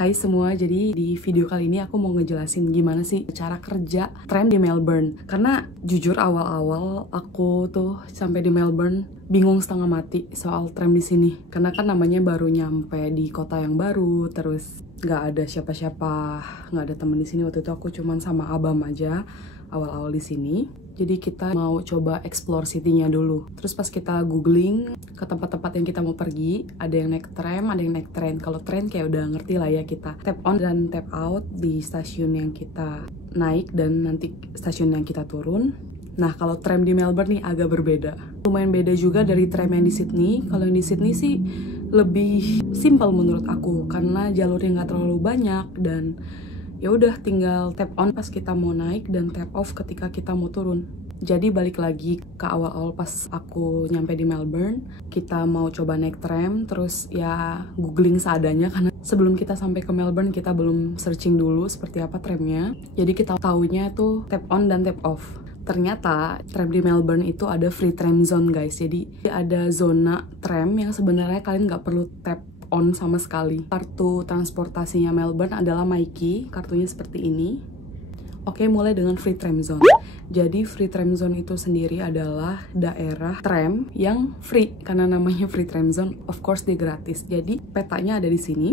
Hai semua, jadi di video kali ini aku mau ngejelasin gimana sih cara kerja tram di Melbourne. Karena jujur awal-awal aku tuh sampai di Melbourne bingung setengah mati soal tram di sini. Karena kan namanya baru nyampe di kota yang baru, terus nggak ada siapa-siapa, nggak ada temen di sini. Waktu itu aku cuman sama Abam aja awal-awal di sini. Jadi kita mau coba explore city-nya dulu. Terus pas kita googling ke tempat-tempat yang kita mau pergi, ada yang naik tram, ada yang naik train. Kalau train kayak udah ngerti lah ya kita. Tap on dan tap out di stasiun yang kita naik dan nanti stasiun yang kita turun. Nah, kalau tram di Melbourne nih agak berbeda. Lumayan beda juga dari tram yang di Sydney. Kalau yang di Sydney sih lebih simple menurut aku karena jalurnya nggak terlalu banyak dan ya udah tinggal tap on pas kita mau naik dan tap off ketika kita mau turun. Jadi balik lagi ke awal-awal pas aku nyampe di Melbourne, kita mau coba naik tram, terus ya googling seadanya karena sebelum kita sampai ke Melbourne kita belum searching dulu seperti apa tramnya. Jadi kita taunya tuh tap on dan tap off. Ternyata tram di Melbourne itu ada free tram zone guys. Jadi ada zona tram yang sebenarnya kalian nggak perlu tap on sama sekali. Kartu transportasinya Melbourne adalah Myki, kartunya seperti ini. Oke, mulai dengan free tram zone. Jadi free tram zone itu sendiri adalah daerah tram yang free karena namanya free tram zone. Of course dia gratis. Jadi petanya ada di sini.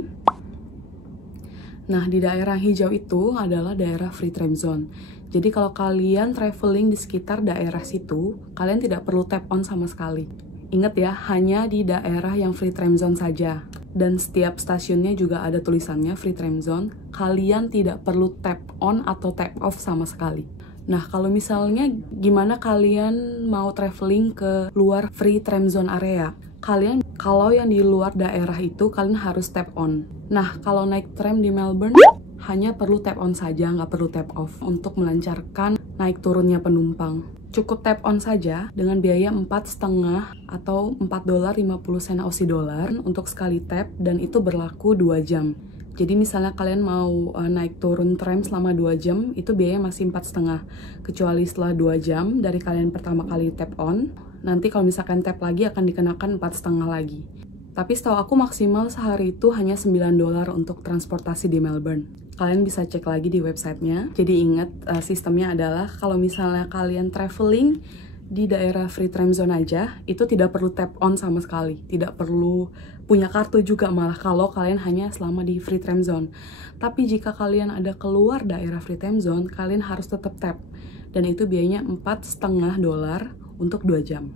Nah, di daerah hijau itu adalah daerah free tram zone. Jadi kalau kalian traveling di sekitar daerah situ, kalian tidak perlu tap on sama sekali. Ingat ya, hanya di daerah yang free tram zone saja. Dan setiap stasiunnya juga ada tulisannya free tram zone. Kalian tidak perlu tap on atau tap off sama sekali. Nah, kalau misalnya gimana kalian mau traveling ke luar free tram zone area? Kalian, kalau yang di luar daerah itu, kalian harus tap on. Nah, kalau naik tram di Melbourne, hanya perlu tap on saja, nggak perlu tap off untuk melancarkan naik turunnya penumpang. Cukup tap on saja dengan biaya 4,5 atau $4.50 Aussie dollar untuk sekali tap dan itu berlaku 2 jam. Jadi misalnya kalian mau naik turun tram selama 2 jam, itu biayanya masih 4,5. Kecuali setelah 2 jam dari kalian pertama kali tap on, nanti kalau misalkan tap lagi akan dikenakan 4,5 lagi. Tapi setahu aku maksimal sehari itu hanya $9 untuk transportasi di Melbourne. Kalian bisa cek lagi di websitenya. Jadi ingat sistemnya adalah kalau misalnya kalian traveling di daerah free tram zone aja, itu tidak perlu tap on sama sekali. Tidak perlu punya kartu juga malah kalau kalian hanya selama di free tram zone. Tapi jika kalian ada keluar daerah free tram zone, kalian harus tetap tap. Dan itu biayanya $4,5 untuk 2 jam.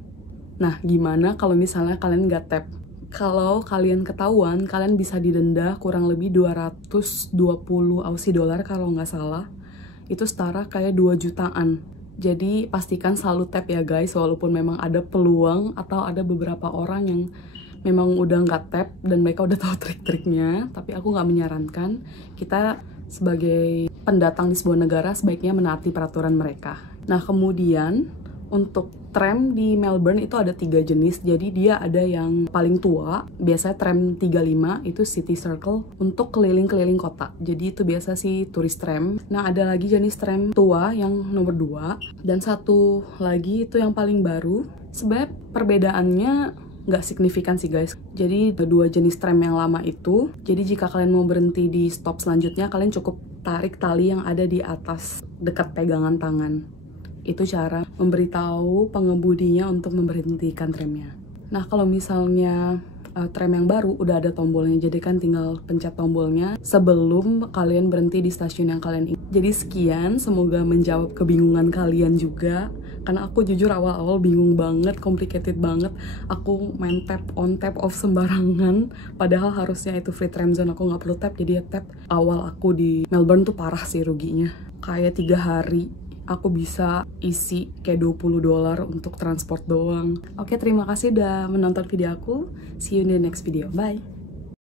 Nah, gimana kalau misalnya kalian nggak tap? Kalau kalian ketahuan, kalian bisa didenda kurang lebih 220 Aussie dollar kalau nggak salah. Itu setara kayak 2 jutaan. Jadi pastikan selalu tap ya guys, walaupun memang ada peluang atau ada beberapa orang yang memang udah nggak tap dan mereka udah tahu trik-triknya. Tapi aku nggak menyarankan. Kita sebagai pendatang di sebuah negara sebaiknya menaati peraturan mereka. Nah, kemudian untuk tram di Melbourne itu ada 3 jenis, jadi dia ada yang paling tua, biasanya tram 35, itu City Circle, untuk keliling-keliling kota. Jadi itu biasa sih turis tram. Nah, ada lagi jenis tram tua yang nomor 2, dan satu lagi itu yang paling baru. Sebenarnya perbedaannya nggak signifikan sih guys. Jadi kedua jenis tram yang lama itu, jadi jika kalian mau berhenti di stop selanjutnya, kalian cukup tarik tali yang ada di atas dekat pegangan tangan. Itu cara memberitahu pengemudinya untuk memberhentikan tramnya. Nah, kalau misalnya tram yang baru udah ada tombolnya, jadi kan tinggal pencet tombolnya sebelum kalian berhenti di stasiun yang kalian ingin. Jadi sekian, semoga menjawab kebingungan kalian juga. Karena aku jujur awal-awal bingung banget, complicated banget. Aku main tap on, tap off sembarangan. Padahal harusnya itu free tram zone, aku nggak perlu tap, jadi ya tap. Awal aku di Melbourne tuh parah sih ruginya. Kayak 3 hari. Aku bisa isi kayak $20 untuk transport doang. Oke, terima kasih udah menonton video aku. See you in the next video. Bye!